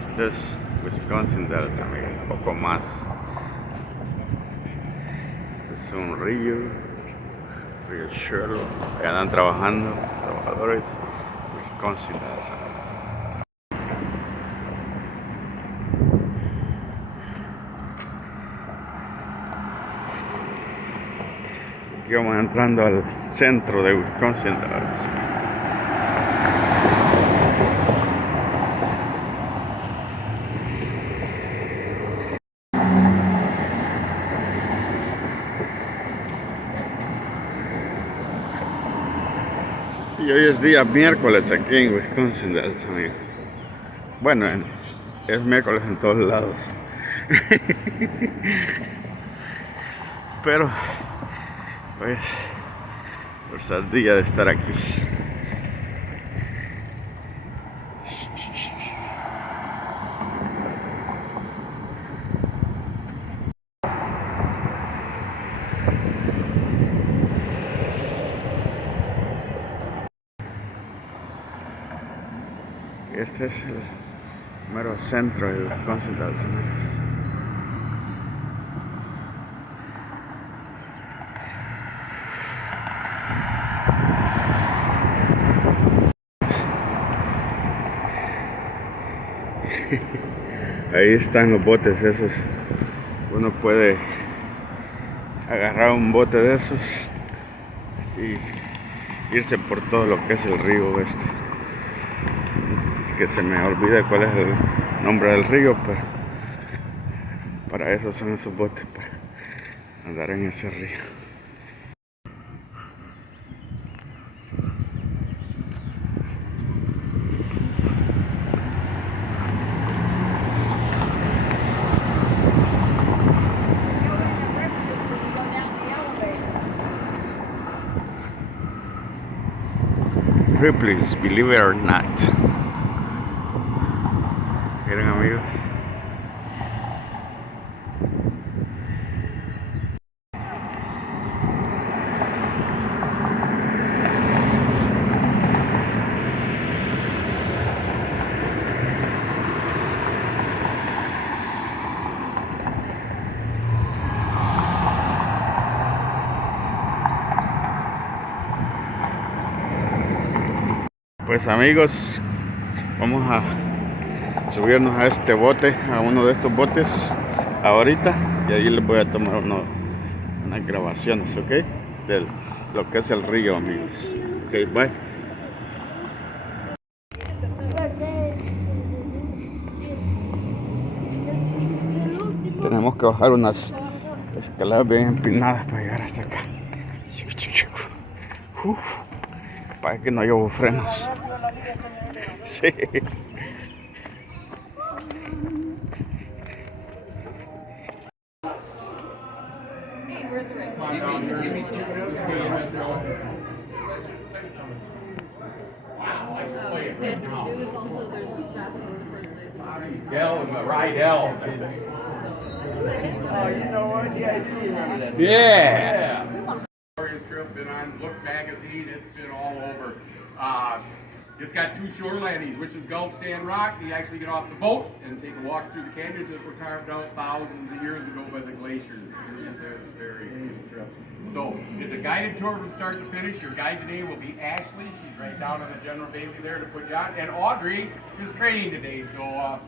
Este es Wisconsin Dells, amigo, un poco más. Este es un río Sherlock. Ahí andan trabajando, trabajadores. Wisconsin Dells, amigo. Aquí vamos entrando al centro de Wisconsin Dells. Y hoy es día miércoles aquí en Wisconsin Dells, amigo. Bueno, es miércoles en todos lados. Pero hoy es el día de estar aquí. Este es el mero centro de Wisconsin Dells, amigos. Ahí están los botes esos. Uno puede agarrar un bote de esos y irse por todo lo que es el río este. Es que se me olvida cuál es el nombre del río, pero para eso son esos botes, para andar en ese río. Ripley's, believe it or not. Miren, amigos. Pues amigos, vamos a subirnos a este bote, a uno de estos botes ahorita, y ahí les voy a tomar unas grabaciones, ¿ok? De lo que es el río, amigos. Ok, bye. Tenemos que bajar unas escaleras bien empinadas para llegar hasta acá. Uf, parece que no llevo frenos. Sí. Rydell. Oh, you know what? Yeah, I do remember that. Yeah. Trip been on Look magazine. It's been all over. It's got two shore landings, which is Gulf Stand Rock. You actually get off the boat and take a walk through the canyons that were carved out thousands of years ago by the glaciers. It's a very amazing trip. So it's a guided tour from start to finish. Your guide today will be Ashley. She's right down on the General Bailey there to put you on. And Audrey is training today, so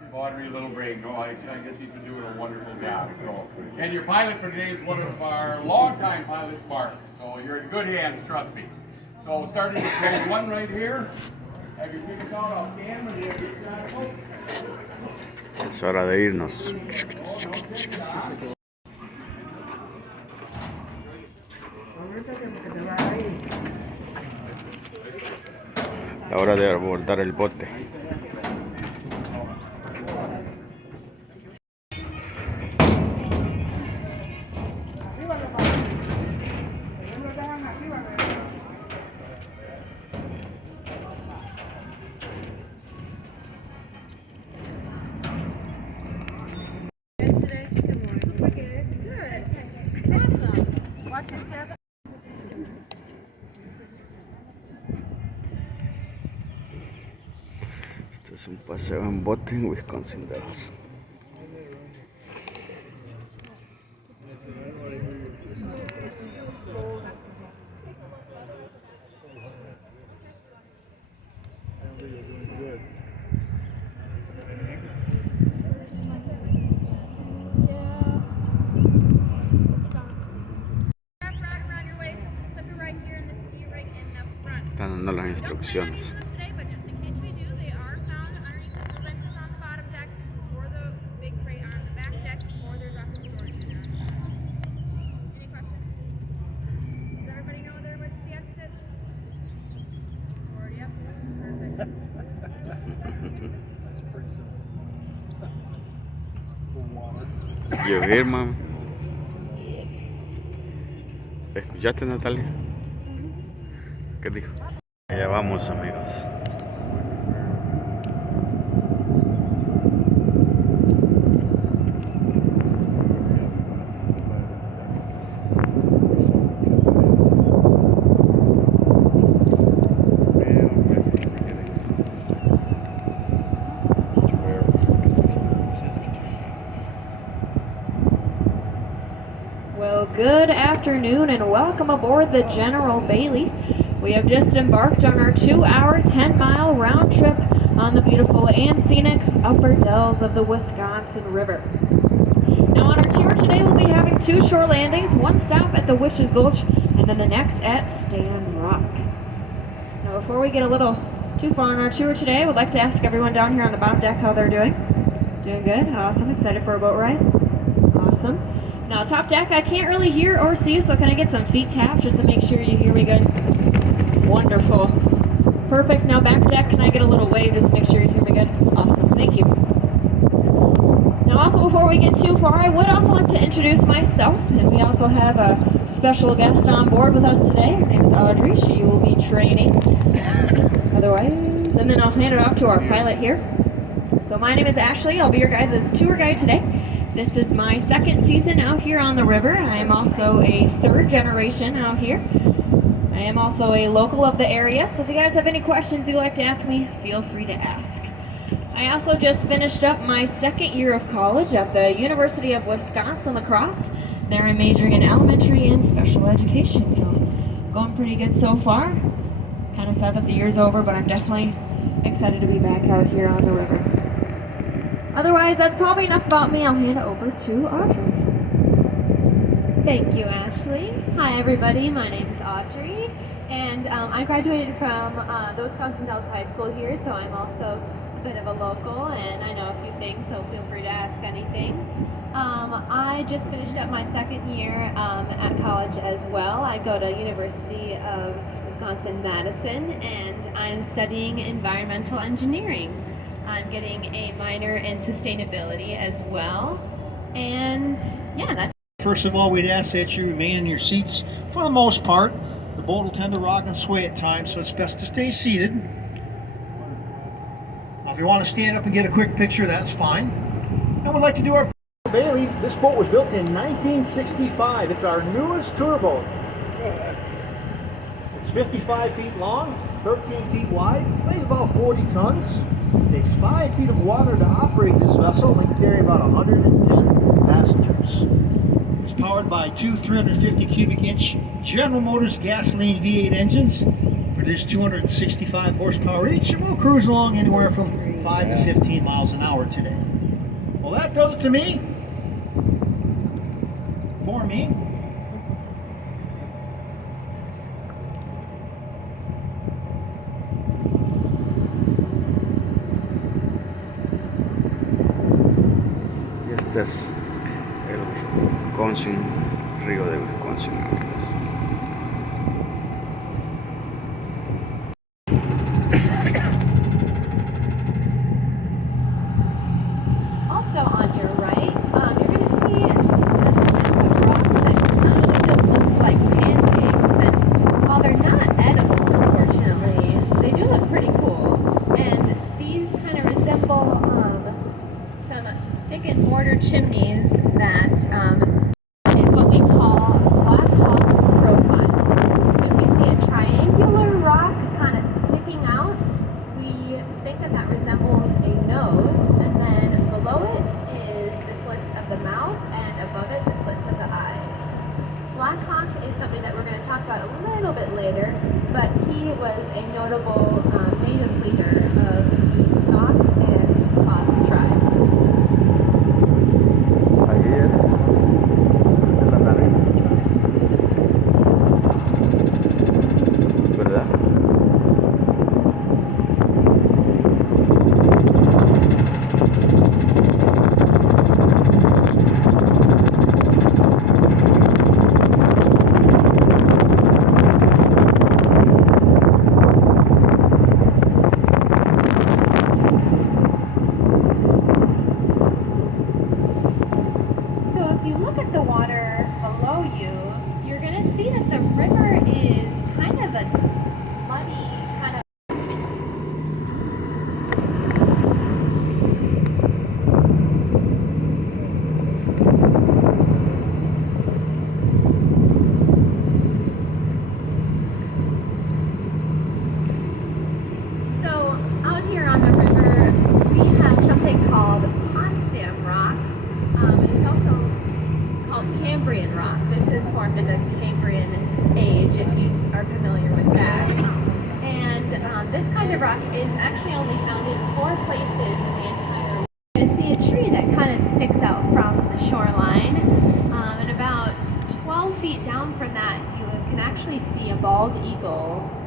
give Audrey a little break. No, I guess she's been doing a wonderful job. So, and your pilot for today is one of our longtime pilots, Mark. So you're in good hands, trust me. So starting with row one right here. Have your tickets out, I'll scan when you get out of boat. Es hora de irnos. La hora de abordar el bote. Este es Es un paseo en bote en Wisconsin Dells. Están dando las instrucciones. Yo Irma. ¿Escuchaste, Natalia? ¿Qué dijo? Allá vamos, amigos. Well, good afternoon and welcome aboard the General Bailey. We have just embarked on our 2-hour, 10-mile round trip on the beautiful and scenic upper dells of the Wisconsin River. Now on our tour today we'll be having 2 shore landings, one stop at the Witch's Gulch and then the next at Stand Rock. Now before we get a little too far on our tour today, I would like to ask everyone down here on the bottom deck how they're doing. Doing good? Awesome. Excited for a boat ride? Awesome. Now top deck I can't really hear or see, so can I get some feet taps just to make sure you hear me good? Wonderful. Perfect. Now back deck, can I get a little wave just to make sure you hear me good? Awesome. Thank you. Now also before we get too far, I would also like to introduce myself, and we also have a special guest on board with us today. Her name is Audrey. She will be training. Otherwise, and then I'll hand it off to our pilot here. So my name is Ashley. I'll be your guys' tour guide today. This is my 2nd season out here on the river. I am also a 3rd generation out here. I am also a local of the area, so if you guys have any questions you'd like to ask me, feel free to ask. I also just finished up my 2nd year of college at the University of Wisconsin-La Crosse. There I'm majoring in elementary and special education, so going pretty good so far. Kind of sad that the year's over, but I'm definitely excited to be back out here on the river. Otherwise, that's probably enough about me. I'll hand it over to Audrey. Thank you, Ashley. Hi, everybody. My name is Audrey, and I graduated from the Wisconsin Dells High School here, so I'm also a bit of a local, and I know a few things, so feel free to ask anything. I just finished up my 2nd year at college as well. I go to University of Wisconsin-Madison, and I'm studying environmental engineering. I'm getting a minor in sustainability as well, and yeah, that's. First of all, we'd ask that you remain in your seats for the most part. The boat will tend to rock and sway at times, so it's best to stay seated. Now, if you want to stand up and get a quick picture, that's fine. And we'd like to do our Bailey. This boat was built in 1965. It's our newest tour boat. It's 55 feet long, 13 feet wide, weighs about 40 tons. It takes 5 feet of water to operate this vessel and can carry about 110 passengers. It's powered by 2 350 cubic inch General Motors gasoline V8 engines, produce 265 horsepower each, and we'll cruise along anywhere from 5 to 15 miles an hour today. Well, that does it to me. For me. Y este es el Wisconsin, río de Wisconsin, amigos. Also on your right, you're going to see a stack of rocks that kind of looks like pancakes, and while they're not edible, unfortunately, they do look pretty cool. And these kind of resemble some stick and mortar chimneys that is what we call Black Hawk's profile. Hawk is something that we're going to talk about a little bit later, but he was a notable native leader of the Sauk and Claus tribes. Ahí es. Esa es la nariz. ¿Verdad?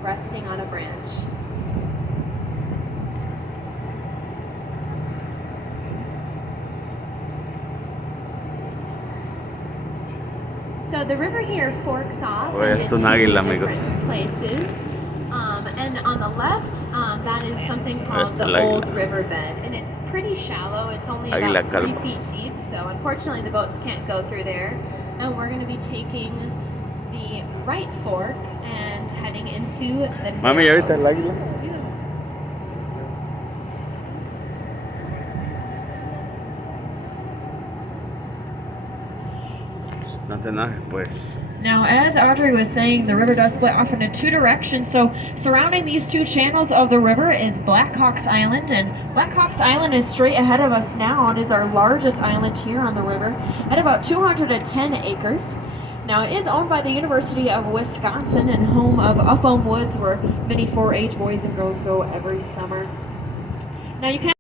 Resting on a branch. So the river here forks off into different places. And on the left, that is something called the Old Riverbed, and it's pretty shallow. It's only about 3 feet deep, so unfortunately the boats can't go through there. And we're going to be taking the right fork and heading into the Mami, ¿ya viste el águila? No te enojes, pues. Now, as Audrey was saying, the river does split off into two directions. So surrounding these two channels of the river is Black Hawk's Island, and Black Hawk's Island is straight ahead of us now and is our largest island here on the river at about 210 acres. Now, it is owned by the University of Wisconsin and home of Up Elm Woods, where many 4-H boys and girls go every summer. Now, you can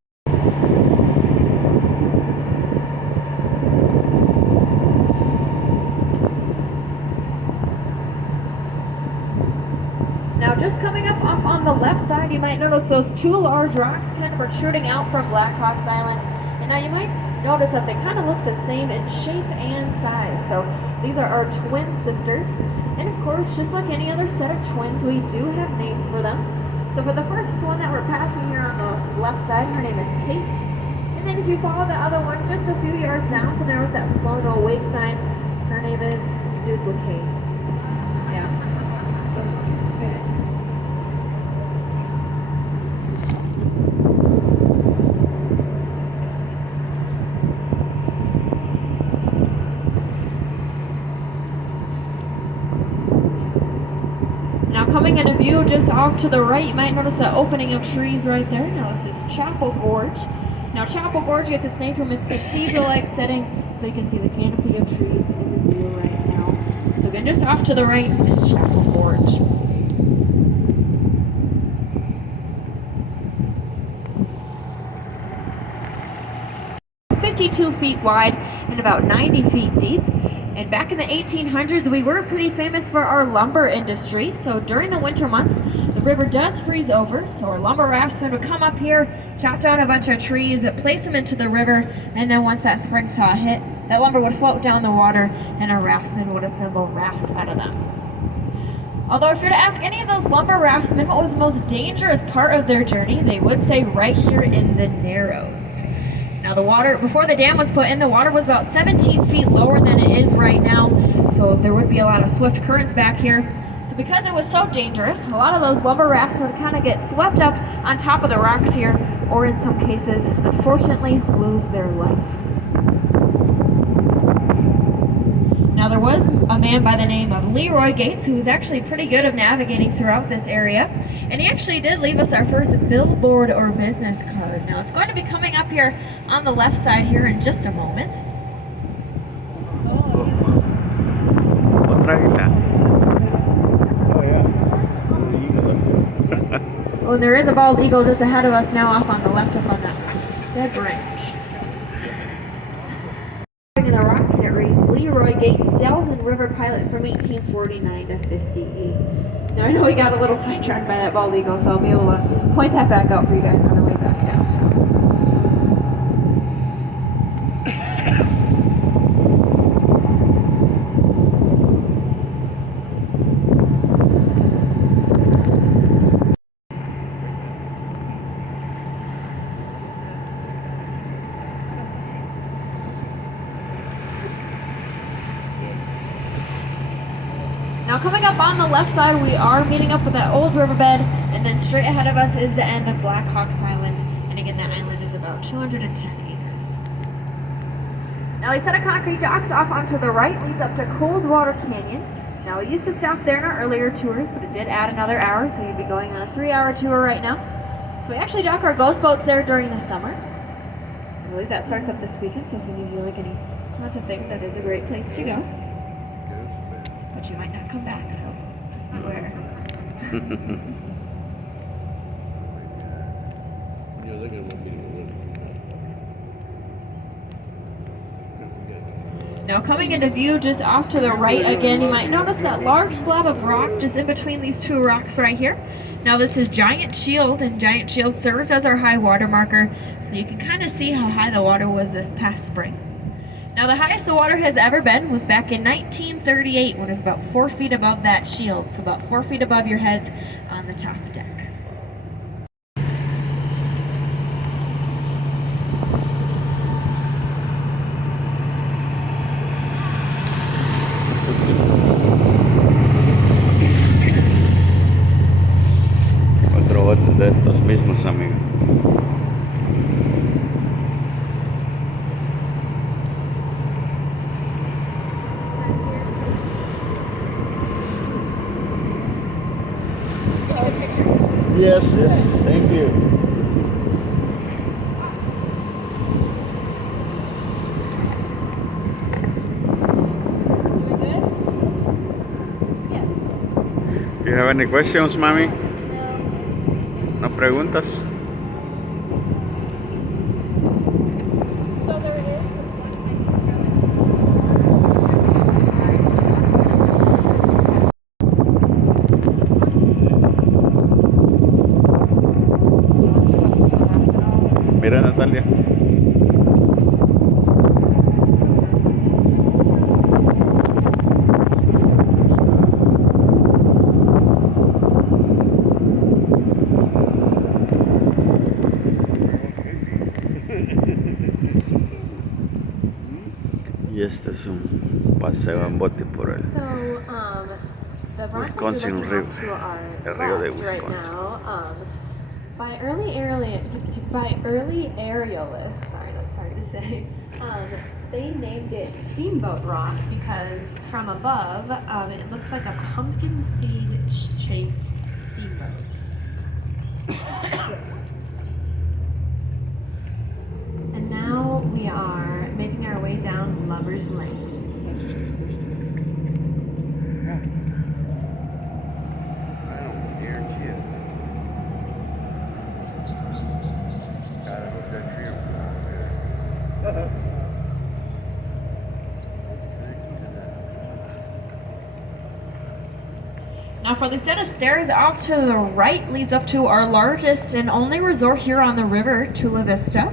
just coming up on the left side, you might notice those two large rocks kind of protruding out from Black Hawk's Island. And now you might notice that they kind of look the same in shape and size. So these are our twin sisters. And of course, just like any other set of twins, we do have names for them. So for the first one that we're passing here on the left side, her name is Kate. And then if you follow the other one just a few yards down from there with that slow no wait sign, her name is Duplicate. Yeah. So, okay. Coming in a view just off to the right, you might notice that opening of trees right there. Now this is Chapel Gorge. Now Chapel Gorge gets its name from its cathedral-like setting, so you can see the canopy of trees in the view right now. So again, just off to the right is Chapel Gorge. "52 feet wide and about 90 feet deep. And back in the 1800s, we were pretty famous for our lumber industry. So during the winter months, the river does freeze over. So our lumber raftsmen would come up here, chop down a bunch of trees, place them into the river, and then once that spring thaw hit, that lumber would float down the water, and our raftsmen would assemble rafts out of them. Although if you're to ask any of those lumber raftsmen what was the most dangerous part of their journey, they would say right here in the Narrows. Now the water, before the dam was put in, the water was about 17 feet lower than it is right now, so there would be a lot of swift currents back here. So because it was so dangerous, a lot of those lumber rafts would kind of get swept up on top of the rocks here, or in some cases, unfortunately, lose their life. Now there was a man by the name of Leroy Gates who was actually pretty good at navigating throughout this area. And he actually did leave us our first billboard or business card. Now it's going to be coming up here on the left side here in just a moment. otra águila. Oh, yeah. Oh, and there is a bald eagle just ahead of us now, off on the left, up on that dead branch. In the rocket, it reads Leroy Gates, Dalzin River pilot from 1849 to 58. Now I know we got a little sidetracked by that bald eagle, so I'll be able to point that back out for you guys on the way back downtown. Now coming up on the left side, we are meeting up with that old riverbed, and then straight ahead of us is the end of Black Hawk's Island, and again that island is about 210 acres. Now a set of concrete docks off onto the right leads up to Coldwater Canyon. Now we used to stop there in our earlier tours, but it did add another hour, so you'd be going on a 3-hour tour right now. So we actually dock our ghost boats there during the summer. I believe that starts up this weekend, so if you need to like any lots of things, that is a great place to go. But you might not come back, so just beware. Now coming into view just off to the right again, you might notice that large slab of rock just in between these two rocks right here. Now this is Giant Shield, and Giant Shield serves as our high water marker, so you can kind of see how high the water was this past spring. Now the highest the water has ever been was back in 1938, when it was about 4 feet above that shield, so about 4 feet above your heads on the top deck. Otro bote de estos mismos, amigos. Yes, yes, thank you. Do you have any questions, Mami? No preguntas? So there is. Mira, Natalia. Y este es un paseo en bote por el So, the rock that you're Wisconsin looking River, up to our el río de left right Wisconsin. now, by early aerialists, sorry, that's hard to say, they named it Steamboat Rock because from above, it looks like a pumpkin seed shaped steamboat. And now we are making our way down Lover's Lane. Now for the set of stairs off to the right leads up to our largest and only resort here on the river, Chula Vista.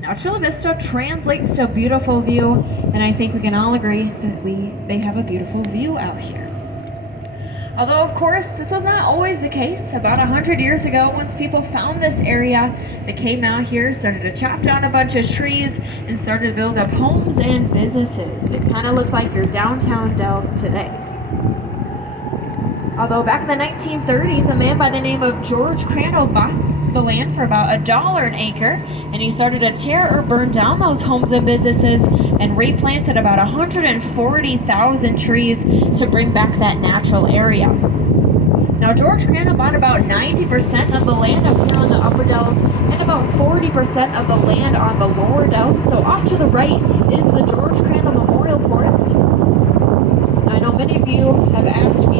Now Chula Vista translates to beautiful view, and I think we can all agree that they have a beautiful view out here. Although of course this was not always the case. About 100 years ago, once people found this area, they came out here, started to chop down a bunch of trees, and started to build up homes and businesses. It kind of looked like your downtown Dells today. Although back in the 1930s, a man by the name of George Crandall bought the land for about $1 an acre, and he started to tear or burn down those homes and businesses and replanted about 140,000 trees to bring back that natural area. Now George Crandall bought about 90% of the land up here on the Upper Dells and about 40% of the land on the Lower Dells. So off to the right is the George Crandall